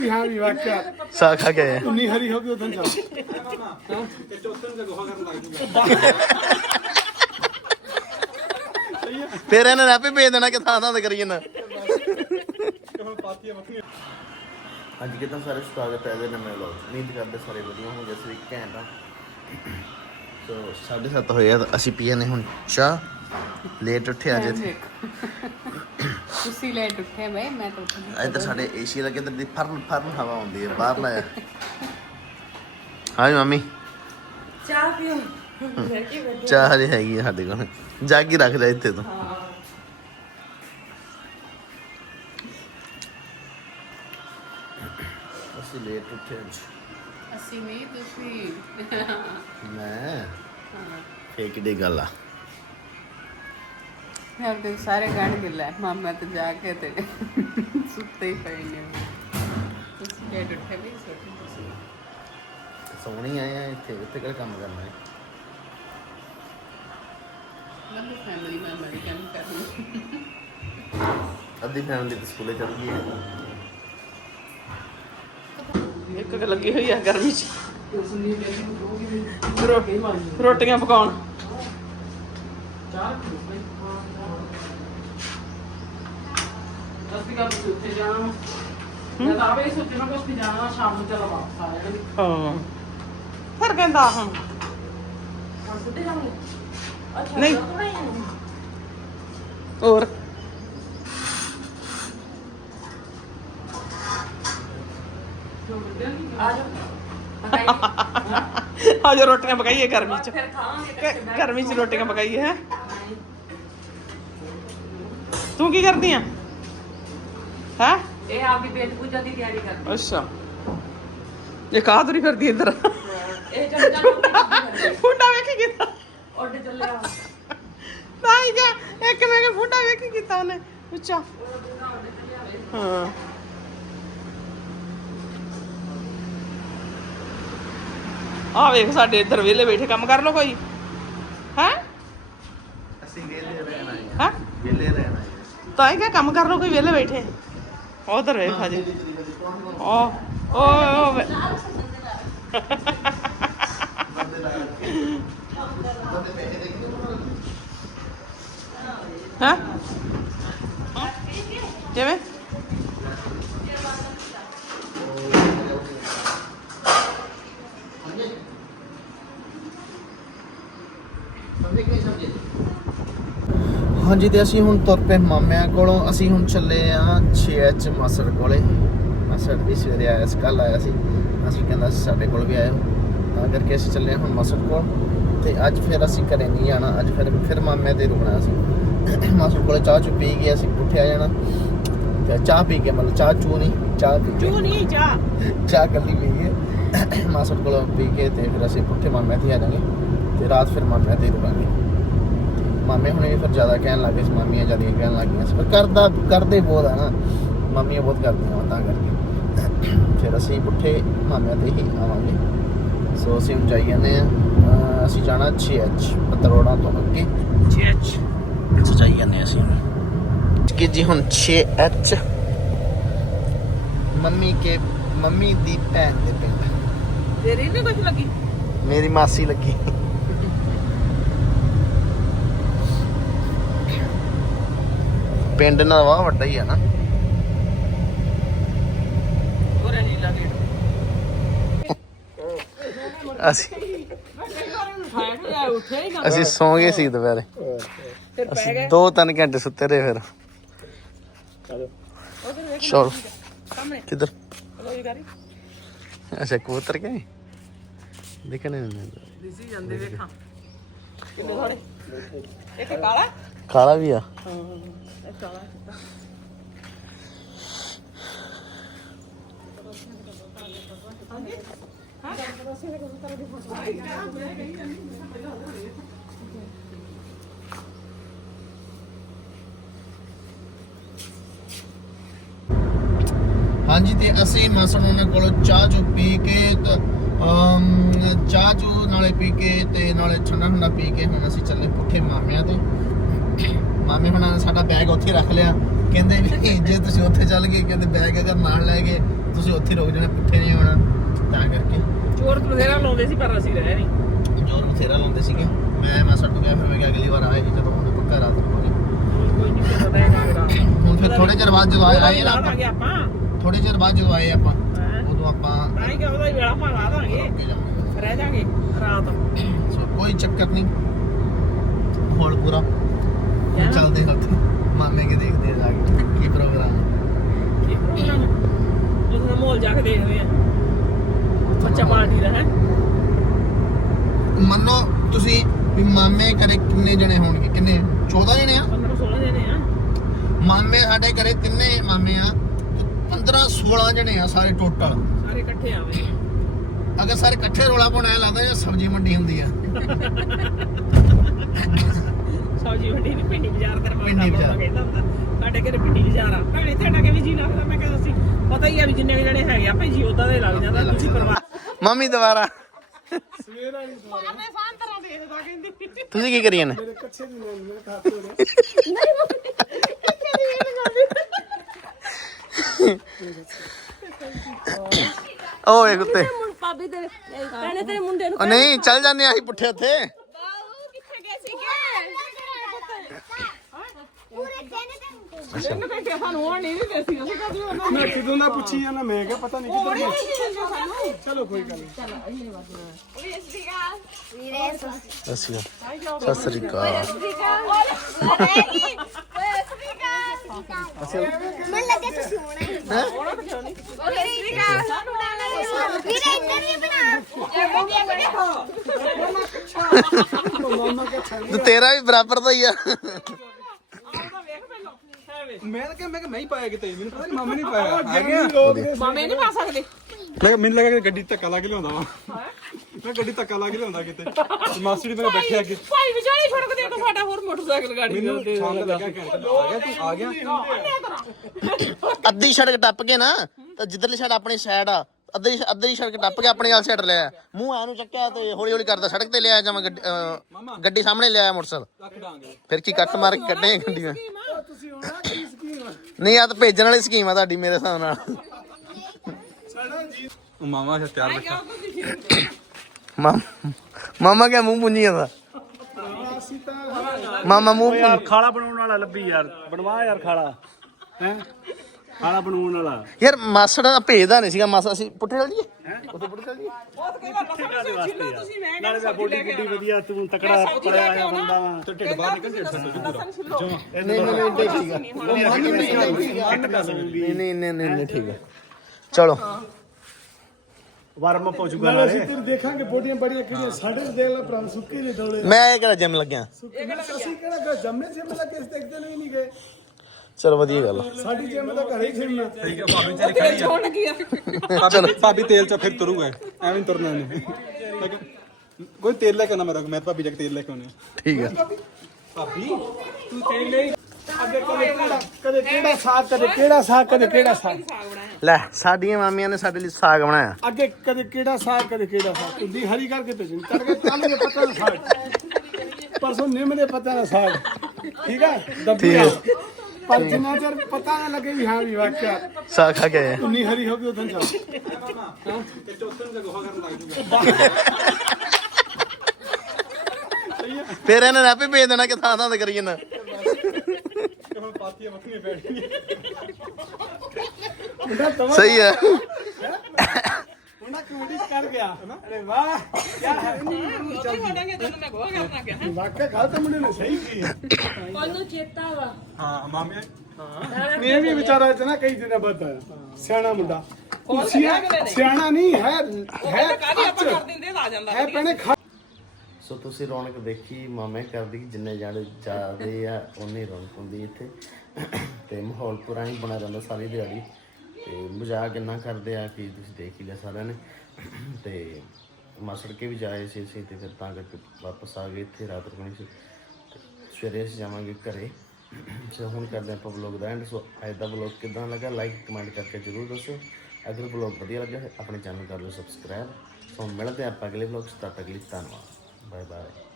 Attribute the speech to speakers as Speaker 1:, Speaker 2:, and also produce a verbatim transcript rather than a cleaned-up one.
Speaker 1: हाँ भी वाक्य
Speaker 2: साग खा के आए हैं।
Speaker 1: उन्नी हरी होगी उधर जाओ
Speaker 2: फिर इन्हें आपे भेज देना कि थां थां ते करी जाना। हाँ जी कितना सारे स्वागत है नਵੇਂ व्लॉग उम्मीद करते सारे ਵਧੀਆ ਹੋਣਗੇ ਅਸੀਂ ਘੈਂਟ ਆ। ਸੋ साढ़े सात ਹੋਏ ਆ ਅਸੀਂ ਪੀਏ ਨੇ ਹੁਣ ਚਾਹ ਲੇਟ ਉੱਠੇ ਅੱਜ ਇੱਥੇ
Speaker 3: ਤੁਸੀਂ ਲੇਟ ਉੱਠੇ ਬਈ ਮੈਂ ਤਾਂ ਉੱਠ ਗਈ
Speaker 2: ਇੱਧਰ ਸਾਡੇ ਏਸ਼ੀਆ ਲੱਗੇ ਇੱਧਰ ਦੀ ਫਰਨ ਫਰਨ ਹਵਾ ਆਉਂਦੀ ਹੈ ਬਾਹਰ ਲਾਇਆ। ਹਾਂ ਮੰਮੀ
Speaker 3: ਚਾਹ ਪੀਓ
Speaker 2: ਚਾਹ ਹਲੇ ਹੈਗੀ ਆ ਸਾਡੇ ਕੋਲ ਜਾਗੀ ਰੱਖ ਲੈ ਇੱਥੇ ਤੋਂ। ਅਸੀਂ ਲੇਟ ਉੱਠੇ ਅੱਜ
Speaker 3: ਅਸੀਂ ਨਹੀਂ ਤੁਸੀਂ
Speaker 2: ਮੈਂ ਫੇਰ ਕਿਹੜੀ ਗੱਲ ਆ
Speaker 3: ਮੈਂ ਤੇ ਸਾਰੇ ਗਾਣ ਗਿੱਲਾ ਮਾਮਾ ਤੇ ਜਾ ਕੇ ਤੇ ਸੁੱਤੇ ਹੀ ਪਏ ਨੇ ਤੁਸੀਂ ਲੇਟ ਉੱਠੇ ਵੀ ਸੋਚੀ ਤੁਸੀਂ
Speaker 2: ਸੋਹਣੀ ਆਏ ਆ ਇੱਥੇ ਉੱਥੇ ਕਿਹੜਾ ਕੰਮ ਕਰਨਾ ਹੈ।
Speaker 3: ਮੈਂ ਫੈਮਿਲੀ ਮੈਂਬਰ ਹੀ ਕੰਮ ਕਰਨੀ
Speaker 2: ਅੱਧੀ ਫੈਮਿਲੀ ਤੇ ਸਕੂਲੇ ਚਲ ਗਈ ਹੈ।
Speaker 4: ਇੱਕ ਲੱਗੀ ਹੋਈ ਆ ਗਰਮੀ ਚ ਰੋਟੀਆਂ ਪਕਾਉਣ। ਅਸੀਂ ਕੱਲ ਉੱਥੇ ਜਾਣਾ ਮੈਂ ਤਾਂ ਆਵੇ ਸੋਚਣਾ ਕਿ ਉੱਥੇ ਜਾਣਾ ਸ਼ਾਮ ਨੂੰ ਚਲਾ ਵਾਪਸ ਆ ਜਾਣਾ। ਹਾਂ ਫਿਰ ਕਹਿੰਦਾ ਹੁਣ ਸਿੱਧੇ ਜਾਵਾਂਗੇ ਅੱਛਾ ਨਹੀਂ ਹੋਰ ਆ ਜੋ ਰੋਟੀਆਂ ਪਕਾਈਏ ਗਰਮੀ ਚ ਗਰਮੀ ਚ ਰੋਟੀਆਂ ਪਕਾਈਏ ਹੈ। ਤੂੰ ਕੀ ਕਰਦੀ ਆ ਹੈ
Speaker 5: ਇਹ ਆਪਦੀ ਬੇਟ ਪੂਜਾ ਦੀ ਤਿਆਰੀ ਕਰਦੀ।
Speaker 4: ਅੱਛਾ ਇਹ ਕਾਹ ਤੁਰੀ ਫਿਰਦੀ ਇੱਧਰ
Speaker 5: ਇਹ ਚਮਚਾ ਨੂੰ
Speaker 4: ਫੁੰਡਾ ਵੇਖੀ ਕੀਤਾ
Speaker 5: ਉੱਡ ਚੱਲਿਆ
Speaker 4: ਨਹੀਂ ਗਿਆ ਇੱਕ ਮੈਂ ਕਿ ਫੁੰਡਾ ਵੇਖੀ ਕੀਤਾ ਉਹਨੇ ਉੱਚਾ ਹਾਂ। ਆ ਵੇਖ ਸਾਡੇ ਇੱਧਰ ਵਿਹਲੇ ਬੈਠੇ ਕੰਮ ਕਰ ਲੋ ਕੋਈ ਹੈ
Speaker 2: ਅਸੀਂ ਵਿਹਲੇ ਰਹਿਣਾ ਹੈ
Speaker 4: ਹੈ
Speaker 2: ਵਿਹਲੇ ਰਹਿਣਾ ਹੈ
Speaker 4: ਤਾਂ ਹੀ ਕਿਹਾ ਕੰਮ ਕਰ ਲੋ ਕੋਈ ਵਿਹਲੇ ਬੈਠੇ ਉਧਰ ਵੇਖ ਹਜੇ ਓ ਓ ਓ ਵੇ- ਹੈਂ ਕਿਵੇਂ
Speaker 2: ਹਾਂਜੀ ਤੇ ਅਸੀਂ ਹੁਣ ਤੁਰ ਪਏ ਮਾਮਿਆਂ ਕੋਲੋਂ। ਅਸੀਂ ਹੁਣ ਚੱਲੇ ਆ ਛੇ ਐਚ ਮਾਸੜ ਕੋਲੇ। ਮਾਸੜ ਵੀ ਸਵੇਰੇ ਆਇਆ ਸੀ ਕੱਲ ਆਇਆ ਸੀ ਅਸੀਂ ਕਹਿੰਦਾ ਸੀ ਸਾਡੇ ਕੋਲ ਵੀ ਆਇਓ ਤਾਂ ਕਰਕੇ ਅਸੀਂ ਚੱਲੇ ਹੁਣ ਮਾਸੜ ਕੋਲ। ਤੇ ਅੱਜ ਫਿਰ ਅਸੀਂ ਘਰੇ ਨਹੀਂ ਜਾਣਾ ਅੱਜ ਫਿਰ ਫਿਰ ਮਾਮਿਆਂ ਦੇ ਰੁਕਣਾ ਅਸੀਂ ਮਾਸੜ ਕੋਲੇ ਚਾਹ ਚੁ ਪੀ ਕੇ ਅਸੀਂ ਉੱਠੇ ਆ ਜਾਣਾ ਤੇ ਚਾਹ ਪੀ ਕੇ ਮਤਲਬ ਚਾਹ ਚੂ ਨਹੀਂ ਚਾਹ ਪੀ ਕੇ
Speaker 4: ਚੂ ਨਹੀਂ ਚਾਹ
Speaker 2: ਚਾਹ ਕੱਲੀ ਪੀ ਕੇ ਮਾਸੜ ਕੋਲੋਂ ਪੀ ਕੇ ਤੇ ਫਿਰ ਅਸੀਂ ਪੁੱਠੇ ਮਾਮਿਆਂ ਤੇ ਆ ਜਾਵਾਂਗੇ ਤੇ ਰਾਤ ਫਿਰ ਮਾਮਿਆਂ ਤੇ ਰੁਕਾਂਗੇ। ਮਾਮੇ ਹੁਣੇ ਫਿਰ ਜ਼ਿਆਦਾ ਕਹਿਣ ਲੱਗ ਗਏ ਸੀ ਮਾਮੀਆਂ ਜ਼ਿਆਦਾ ਕਹਿਣ ਲੱਗ ਗਈਆਂ ਸੀ ਪਰ ਕਰਦਾ ਕਰਦੇ ਬਹੁਤ ਆ ਨਾ ਮਾਮੀਆਂ ਬਹੁਤ ਕਰਦੀਆਂ ਤਾਂ ਕਰਕੇ ਫਿਰ ਅਸੀਂ ਪੁੱਠੇ ਮਾਮਿਆਂ ਤੇ ਹੀ ਆਵਾਂਗੇ। ਸੋ ਅਸੀਂ ਹੁਣ ਜਾਈ ਜਾਂਦੇ ਹਾਂ ਅਸੀਂ ਜਾਣਾ ਛੇ ਐਚ ਪਤਰੋੜਾ ਤੋਂ ਅੱਗੇ ਛੇ ਐਚ ਇੱਥੇ ਜਾਈ ਜਾਂਦੇ ਅਸੀਂ ਕਿ ਜੀ ਹੁਣ ਛੇ ਐਚ ਮੰਮੀ ਕੇ ਮੰਮੀ ਦੀ ਭੈਣ ਦੇ ਪਿੰਡ
Speaker 4: ਤੇਰੀ ਨਹੀਂ ਕੁਝ ਲੱਗੀ
Speaker 2: ਮੇਰੀ ਮਾਸੀ ਲੱਗੀ ਪਿੰਡ ਨਾਲ ਵਾਹ ਵੱਡਾ ਹੀ ਆ ਨਾ।
Speaker 4: ਹੋਰ ਨੀਲਾ ਗੇਟ
Speaker 2: ਅਸੀਂ
Speaker 4: ਉੱਠਿਆ ਹੀ ਨਾ
Speaker 2: ਅਸੀਂ ਸੌਂ ਗਏ ਸੀ ਦੁਪਹਿਰੇ
Speaker 4: ਫਿਰ ਪੈ
Speaker 2: ਅਸੀਂ
Speaker 4: ਗਏ
Speaker 2: ਦੋ ਤਿੰਨ ਘੰਟੇ ਸੁੱਤੇ ਰਹੇ ਫਿਰ ਚਲੋ
Speaker 4: ਸਾਹਮਣੇ
Speaker 2: ਕਿੱਧਰ
Speaker 4: ਲੋ ਜੀ ਗਾਰੀ
Speaker 2: ਅੱਛਾ ਕਬੂਤਰ ਕੇ ਦੇਖਣੇ ਨੇ
Speaker 4: ਦਿਸੀ ਜਾਂਦੇ ਵੇਖਾਂ ਕਿੰਨੇ ਸਾਰੇ ਇੱਕ ਕਾਲਾ
Speaker 2: ਕਾਲਾ ਵੀ ਆ
Speaker 4: ਹਾਂ ਇਹ ਕਾਲਾ
Speaker 2: ਹਾਂਜੀ ਤੇ ਅਸੀਂ ਮਾਸੜ ਉਹਨਾਂ ਕੋਲੋਂ ਚਾਹ ਚੁ ਪੀ ਕੇ ਤੇ ਚਾਹ ਚੂ ਨਾਲੇ ਪੀ ਕੇ ਤੇ ਨਾਲੇ ਠੰਡਾ ਠੰਡਾ ਪੀ ਕੇ ਹੁਣ ਅਸੀਂ ਚੱਲੇ ਪੁੱਠੇ ਮਾਮਿਆਂ ਤੇ। ਮਾਮੇ ਹੁਣਾਂ ਨੇ ਸਾਡਾ ਬੈਗ ਉੱਥੇ ਰੱਖ ਲਿਆ ਕਹਿੰਦੇ ਵੀ ਜੇ ਤੁਸੀਂ ਉੱਥੇ ਚੱਲ ਗਏ ਕਹਿੰਦੇ ਬੈਗ ਅਗਰ ਨਾਲ ਲੈ ਗਏ ਤੁਸੀਂ ਉੱਥੇ ਰੁਕ ਜਾਣਾ, ਪੁੱਠੇ ਨਹੀਂ ਆਉਣਾ, ਤਾਂ ਕਰਕੇ
Speaker 4: ਚੋਰ ਬਥੇਰਾ ਲਾਉਂਦੇ ਸੀ ਪਰ ਅਸੀਂ ਰਹਿ ਨਹੀਂ।
Speaker 2: ਜੋਰ ਬਥੇਰਾ ਲਾਉਂਦੇ ਸੀਗੇ। ਮੈਂ ਮਾਸੜ ਨੂੰ ਕਿਹਾ ਫਿਰ ਮੈਂ ਕਿਹਾ ਅਗਲੀ ਵਾਰ ਆਏ ਜਦੋਂ ਉਹਨੇ ਪੱਕਾ ਰਾਤ ਰੁਕਾਂਗੇ।
Speaker 4: ਕੋਈ ਨਹੀਂ ਪਤਾ ਹੈਗਾ।
Speaker 2: ਹੁਣ ਫਿਰ ਥੋੜੇ ਚਿਰ ਬਾਅਦ ਜਦੋਂ ਆਏ ਆਏ ਨਾ
Speaker 4: ਲਾ ਦਾਂਗੇ ਆਪਾਂ
Speaker 2: ਥੋੜੇ ਚਿਰ ਬਾਅਦ ਜਦੋਂ ਆਏ ਆਪਾਂ
Speaker 4: ਹੈਂ?
Speaker 2: ਉਦੋਂ ਆਪਾਂ
Speaker 4: ਤਾਂ ਹੀ ਕਿ ਉਹਦਾ ਹੀ ਵੇਲਾ ਭਾਂ ਲਾ ਦਾਂਗੇ,
Speaker 2: ਰੁਕ ਕੇ ਜਾਵਾਂਗੇ।
Speaker 4: ਰਹਿ ਜਾਾਂਗੇ ਰਾਤ।
Speaker 2: ਸੋ ਕੋਈ ਚੱਕਰ ਨਹੀਂ, ਹੁਣ ਪੂਰਾ
Speaker 4: ਕਿਆ?
Speaker 2: ਚੱਲਦੇ ਹਾਂ ਉੱਥੇ ਮਾਮੇ ਕੇ ਦੇਖਦੇ ਆ ਜਾ ਕੇ ਕੀ ਪ੍ਰੋਗਰਾਮ ਹੈ।
Speaker 4: ਕੀ ਪ੍ਰੋਗਰਾਮ? ਉਸ ਦਾ ਮਾਹੌਲ ਜਾ ਕੇ ਦੇਖਦੇ ਆ। ਬੱਚਾ ਪਾਰਟੀ ਦਾ ਹੈ।
Speaker 2: ਮੰਨੋ ਤੁਸੀਂ ਵੀ ਮਾਮੇ ਘਰੇ ਕਿੰਨੇ ਜਣੇ ਹੋਣਗੇ? ਕਿੰਨੇ? ਚੌਦਾਂ ਜਣੇ ਆ
Speaker 4: ਪੰਦਰਾਂ ਸੋਲਾਂ ਜਣੇ ਆ।
Speaker 2: ਮਾਮੇ ਸਾਡੇ ਘਰੇ ਤਿੰਨੇ ਮਾਮੇ ਆ, ਪੰਦਰਾਂ ਸੋਲਾਂ ਜਣੇ ਆ ਸਾਰੇ ਟੋਟਲ।
Speaker 4: ਸਾਰੇ ਇਕੱਠੇ ਆਵੇਂ।
Speaker 2: ਅਗਰ ਸਾਰੇ ਇਕੱਠੇ ਰੋਲਾ ਪਾਉਣਾ ਐ ਲੱਗਦਾ ਜਿਵੇਂ ਸਬਜ਼ੀ ਮੰਡੀ ਹੁੰਦੀ ਆ।
Speaker 4: ਸਬਜ਼ੀ ਮੰਡੀ ਨਹੀਂ, ਪਿੰਡੀ ਬਾਜ਼ਾਰ ਤੇ ਰਮਾਨਾ
Speaker 2: ਪਿੰਡੀ ਬਾਜ਼ਾਰ।
Speaker 4: ਕਹਿੰਦਾ ਹੁੰਦਾ ਸਾਡੇ ਘਰੇ ਪਿੰਡੀ ਬਾਜ਼ਾਰ ਆ। ਭੈਣੇ ਤੁਹਾਡਾ ਕਿਵੇਂ ਜੀ ਲੱਗਦਾ? ਮੈਂ ਕਹਿੰਦਾ ਸੀ ਪਤਾ ਹੀ ਆ ਵੀ ਜਿੰਨੇ ਜਣੇ ਹੈਗੇ ਆ ਭਾਈ ਜੀ ਉਦਾਂ ਦਾ ਹੀ ਲੱਗ ਜਾਂਦਾ। ਤੁਸੀਂ ਪਰਵਾਹ
Speaker 2: ਮੰਮੀ ਦੁਬਾਰਾ
Speaker 4: ਸਵੇਰ ਵਾਲੀ ਦੁਬਾਰਾ ਮੈਂ ਸਾਂ ਤਰ੍ਹਾਂ ਦੇਖਦਾ ਕਹਿੰਦੀ
Speaker 2: ਤੁਸੀਂ ਕੀ ਕਰੀ ਜਾਂਦੇ?
Speaker 4: ਮੇਰੇ ਕੱਚੇ ਦੀ ਮੇਰੇ ਖਾਤੇ ਹੋ ਨਹੀਂ
Speaker 2: ਓਏ ਕੁੱਤੇ
Speaker 5: ਭਾਬੀ ਤੇਰੇ ਭੈਣੇ ਤੇਰੇ ਮੁੰਡੇ ਨੂੰ
Speaker 2: ਉਹ ਨਹੀਂ ਚੱਲ ਜਾਂਦੇ ਆ ਅਸੀਂ ਪੁੱਠੇ ਉੱਥੇ।
Speaker 5: ਬਾਬੂ ਕਿੱਥੇ ਗਏ ਸੀਗੇ?
Speaker 4: ਇਹਨੂੰ ਕਹਿੰਦੇ ਸਾਨੂੰ ਹੋਣ ਨਹੀਂ ਦਿੰਦੇ ਸੀ। ਅਸੀਂ ਕਦੀ ਉਹਨਾਂ
Speaker 1: ਮੈਂ ਕਿਦੋਂ ਦਾ ਪੁੱਛੀ ਜਾਂਦਾ, ਮੈਂ ਕਿਹਾ ਪਤਾ ਨਹੀਂ ਕਿੱਧਰ ਗਿਆ।
Speaker 4: ਸਾਨੂੰ
Speaker 1: ਚਲੋ ਕੋਈ ਗੱਲ ਨਹੀਂ।
Speaker 2: ਅਸੀਂ ਸਤਿ ਸ੍ਰੀ ਅਕਾਲ।
Speaker 6: ਮਨ ਲੱਗੇ ਤੁਸੀਂ ਹੋਣਾ ਹੀ
Speaker 2: ਹੈਂ?
Speaker 6: ਵੀਰੇ ਇੱਧਰ ਵੀ ਬਣਾ
Speaker 2: ਤੇ ਤੇਰਾ ਵੀ ਬਰਾਬਰ ਦਾ ਹੀ ਆ।
Speaker 4: ਆਉਂਦਾ ਵੇਖ ਪਹਿਲਾਂ ਹੈ ਵੇ
Speaker 1: ਮੈਂ ਤਾਂ ਕਿਹਾ ਮੈਂ ਕਿ ਮੈਂ ਹੀ ਪਾਇਆ ਕਿਤੇ, ਮੈਨੂੰ ਪਤਾ ਨਹੀਂ ਮਾਮੇ ਨੇ ਪਾਇਆ ਆ ਗਿਆ।
Speaker 4: ਮਾਮੇ ਨਹੀਂ ਪਾ ਸਕਦੇ।
Speaker 1: ਮੈਂ ਮੈਨੂੰ ਲੱਗਾ ਕਿ ਗੱਡੀ ਧੱਕਾ ਲਾ ਕੇ ਲਿਆਉਂਦਾ ਵਾ। ਮੈਂ ਗੱਡੀ ਧੱਕਾ ਲਾ ਕੇ ਲਿਆਉਂਦਾ ਕਿਤੇ। ਮਾਸੀ ਜੀ ਮੇਰੇ ਬੈਠੇ ਅੱਗੇ,
Speaker 4: ਭਾਈ ਵਿਚਾਰੇ ਛੜਕ ਦੇ ਤੋਂ ਸਾਡਾ ਹੋਰ ਮੋਟਰਸਾਈਕਲ ਗਾੜੀ ਦੇ
Speaker 1: ਮੈਨੂੰ
Speaker 4: ਦੇ
Speaker 1: ਸ਼ਾਮ ਦਾ ਲੱਗਾ ਕਿ ਆ ਗਿਆ ਤੂੰ ਆ ਗਿਆ।
Speaker 2: ਅੱਧੀ ਸੜਕ ਟੱਪ ਕੇ ਨਾ ਤਾਂ ਜਿੱਧਰਲੀ ਸਾਈਡ ਆਪਣੀ ਸਾਈਡ ਆ, ਅੱਧੀ ਅੱਧੀ ਸੜਕ ਟੱਪ ਕੇ ਆਪਣੀ ਵਾਲ ਸਾਈਡ ਲਿਆ, ਮੂੰਹ ਆ ਨੂੰ ਚੱਕਿਆ ਤੇ ਹੌਲੀ ਹੌਲੀ ਕਰਦਾ ਸੜਕ ਤੇ ਲਿਆ ਜਾਵਾਂ ਗੱਡੀ ਅਹ, ਗੱਡੀ ਸਾਹਮਣੇ ਲਿਆਇਆ ਮੋਟਰਸਾਈਕਲ।
Speaker 1: ਲੱਕ ਡਾਂਗੇ
Speaker 2: ਫਿਰ ਕੀ ਕੱਟ ਮਾਰ ਕੇ ਕੱਢੇ ਗੱਡੀ ਮੈਂ। ਨਹੀਂ ਆ ਤਾਂ ਭੇਜਣ ਵਾਲੀ ਸਕੀਮ ਆ ਤੁਹਾਡੀ ਮੇਰੇ ਹਿਸਾਬ ਨਾਲ।
Speaker 1: ਉਹ ਮਾਮਾ ਸ਼ਾ ਤਿਆਰ ਬੈਠਾ।
Speaker 2: ਮਾਮਾ ਮਾਮਾ ਕਿਆ ਮੂੰਹ ਪੁੰਜੀ ਜਾਂਦਾ? ਮਾਮਾ ਮੂੰਹ
Speaker 7: ਯਾਰ ਖਾਲਾ ਬਣਾਉਣ ਵਾਲਾ ਲੱਭੀ ਯਾਰ, ਬਣਵਾ ਯਾਰ ਖਾਲਾ ਹੈ, ਖਾਲਾ ਬਣਾਉਣ ਵਾਲਾ।
Speaker 2: ਯਾਰ ਮਾਸੜ ਦਾ ਭੇਜਦਾ ਨਹੀਂ ਸੀਗਾ ਮਾਸਾ। ਅਸੀਂ ਪੁੱਠੇ ਚੱਲ ਜੀਏ ਉੱਥੇ ਪੁੱਠੇ ਚੱਲ ਜੀਏ।
Speaker 7: ਕਾਹਦੇ ਵਾਸਤੇ ਯਾਰ, ਨਾਲੇ ਤਾਂ ਬੋਡੀ ਬੁੱਡੀ ਵਧੀਆ, ਤੂੰ ਤਕੜਾ ਪੜਿਆ ਹੋਇਆ ਬੰਦਾ ਵਾ।
Speaker 1: ਤੇ ਢਿੱਡ ਬਾਹਰ ਨਿਕਲ ਢਿੱਡ ਛੱਡੋ ਜਮਾ।
Speaker 2: ਨਹੀਂ ਨਹੀਂ ਨਹੀਂ ਠੀਕ ਆ। ਨਹੀਂ ਨਹੀਂ ਨਹੀਂ ਨਹੀਂ ਠੀਕ ਆ। ਚਲੋ
Speaker 7: ਵਾਰਮ ਅਪ ਹੋ ਚੁੱਕਾ
Speaker 1: ਅਸੀਂ
Speaker 7: ਨਾਲੇ।
Speaker 1: ਤੇਰੇ ਦੇਖਾਂਗੇ ਬੋਡੀਆਂ ਬੜੀਆਂ ਕਿਹੜੀਆਂ ਸਾਡੇ ਦੇਖ ਲੈ ਭਰਾ ਸੁੱਕੇ ਨੇ ਡੋਲੇ।
Speaker 2: ਮੈਂ ਇਹ ਕਿਹੜਾ ਜਿਮ ਲੱਗਿਆ।
Speaker 1: ਅਸੀਂ ਕਿਹੜਾ ਗਾ ਜੰਮੇ ਜਿਮ ਲੱਗੇ ਇਸ ਦੇਖਦੇ ਨਹੀਂ ਨਹੀਂ ਗਏ।
Speaker 2: ਚਲੋ ਵਧੀਆ ਗੱਲ ਆ।
Speaker 1: ਸਾਡੀ ਜਿਮ ਦਾ ਘਰੇ ਹੀ ਫਿਰਨਾ। ਠੀਕ ਹੈ ਭਾਬੀ
Speaker 4: ਤੇਲ ਛੋੜ ਲੱਗੀ ਆ।
Speaker 1: ਭਾਬੀ ਭਾਬੀ ਤੇਲ ਚ ਫਿਰ ਤੁਰੂਗਾ, ਐਵੇਂ ਤੁਰਨਾ ਨਹੀਂ। ਕੋਈ ਤੇਲ ਲੈ ਕੇ ਆਉਣਾ ਮੇਰਾ, ਮੈਂ ਭਾਬੀ ਜਾ ਕੇ ਤੇਲ ਲੈ ਕੇ ਆਉਣੇ।
Speaker 2: ਠੀਕ ਆ।
Speaker 1: ਭਾਬੀ ਤੂੰ ਤੇਲ ਨਹੀਂ ਅੱਗੇ ਕਦੇ ਕਿਹੜਾ ਕਦੇ ਕਿਹੜਾ ਸਾਗ, ਕਦੇ ਕਿਹੜਾ ਸਾਗ, ਕਦੇ ਕਿਹੜਾ ਸਾਗ।
Speaker 2: ਲੈ ਸਾਡੀਆਂ ਮਾਮੀਆਂ ਨੇ ਸਾਡੇ ਲਈ ਸਾਗ ਬਣਾਇਆ।
Speaker 1: ਅੱਗੇ ਕਦੇ ਕਿਹੜਾ ਸਾਗ, ਕਦੇ ਕਿਹੜਾ ਸਾਗ। ਤੁੰਦੀ ਹਰੀ ਕਰਕੇ ਭੇਜਣੀ, ਤੜਕੇ ਕੱਲ ਦੇ ਪਤਾ ਨਾ ਸਾਗ, ਪਰਸੋਂ ਨਿੰਮ ਦੇ ਪਤਾ ਨਾ ਸਾਗ। ਠੀਕ ਹੈ ਦੱਬੀ ਆ। ਪਰ ਜਿੰਨਾ ਚਿਰ ਪਤਾ ਨਾ ਲੱਗੇ ਵੀ ਹਾਂ ਵੀ ਵਾਕਿਆ
Speaker 2: ਸਾਗ ਖਾ ਕੇ ਆਏ ਆ।
Speaker 1: ਉਨੀ ਹਰੀ ਹੋ ਗਈ ਉਦੋਂ ਚੱਲ।
Speaker 2: ਫਿਰ ਇਹਨਾਂ ਨੇ ਆਪੇ ਭੇਜ ਦੇਣਾ ਕਿ ਥਾਂ ਥਾਂ ਤੇ ਕਰੀ ਜਾਂਦਾ।
Speaker 1: ਹੁਣ ਪਾਤੀਆਂ ਵੱਖਰੀਆਂ ਪੈਣਗੀਆਂ।
Speaker 2: ਸਹੀ ਹੈ।
Speaker 1: ਉਹਨਾਂ ਕਮੇਟੀ ਕਰ ਗਿਆ। ਅਰੇ ਵਾਹ ਕੀ ਹੈ।
Speaker 4: ਉਹਦੇ ਵੜਾਂਗੇ ਤੈਨੂੰ ਮੈਂ ਗੋਹਾ ਕਰਨਾ ਕਿਹਾ।
Speaker 1: ਵਾਕਿਆ ਗੱਲ ਤਾਂ ਮੁੰਡੇ ਨੇ ਸਹੀ ਕੀ ਹੈ।
Speaker 5: ਉਹਨੂੰ ਚੇਤਾ ਵਾ।
Speaker 1: ਹਾਂ ਮਾਮੇ ਹਾਂ ਮੈਂ ਵੀ ਵਿਚਾਰਾ ਇਤਨਾ ਕਈ ਦਿਨਾਂ ਬਾਅਦ ਆਇਆ। ਸਿਆਣਾ ਮੁੰਡਾ ਸਿਆ- ਸਿਆਣਾ ਨਹੀਂ ਹੈ, ਹੈ
Speaker 4: ਕਾਹਦੀ ਆਪਾਂ ਕਰ ਦਿੰਦੇ ਆ ਜਾਂਦਾ।
Speaker 1: ਹੈ ਭੈਣੇ ਖਾ।
Speaker 2: ਸੋ ਤੁਸੀਂ ਰੌਣਕ ਦੇਖੀ ਮਾਮੇ ਕਰਦੀ, ਜਿੰਨੇ ਜਾਣੇ ਜਾਦੇ ਆ ਉਨੀ ਰੌਣਕ ਹੁੰਦੀ ਇੱਥੇ ਤੇ ਮਾਹੌਲ ਪੂਰਾ ਹੀ ਬਣਾ ਰਹਿੰਦਾ ਸਾਰੀ ਦਿਹਾੜੀ। ਤੇ ਮਜ਼ਾਕ ਇੰਨਾ ਕਰਦੇ ਆ ਕਿ ਤੁਸੀਂ ਦੇਖ ਹੀ ਲਿਆ ਸਾਰਿਆਂ ਨੇ। ਤੇ ਮਾਸੜ ਕੇ ਵੀ ਜਾਏ ਸੀ ਅਸੀਂ ਤੇ ਫਿਰ ਤਾਂ ਕਰਕੇ ਵਾਪਸ ਆ ਗਏ। ਇੱਥੇ ਰਾਤ ਰੁਕਣੀ ਸੀ ਤੇ ਸਵੇਰੇ ਅਸੀਂ ਜਾਵਾਂਗੇ ਘਰੇ। ਸੋ ਹੁਣ ਕਰਦੇ ਆਪਾਂ ਵਲੋਗ ਦਾ ਐਂਡ। ਸੋ ਅੱਜ ਦਾ ਵਲੋਗ ਕਿੱਦਾਂ ਲੱਗਾ ਲਾਈਕ ਕਮੈਂਟ ਕਰਕੇ ਜ਼ਰੂਰ ਦੱਸੋ। ਅਗਰ ਵਲੋਗ ਵਧੀਆ ਲੱਗਾ ਆਪਣੇ ਚੈਨਲ ਕਰ ਲਓ ਸਬਸਕ੍ਰਾਈਬ। ਸੋ ਮਿਲਦੇ ਆਪਾਂ ਅਗਲੇ ਵਲੋਗ 'ਚ। ਤਦ ਤੱਕ ਲਈ ਧੰਨਵਾਦ। Bye bye.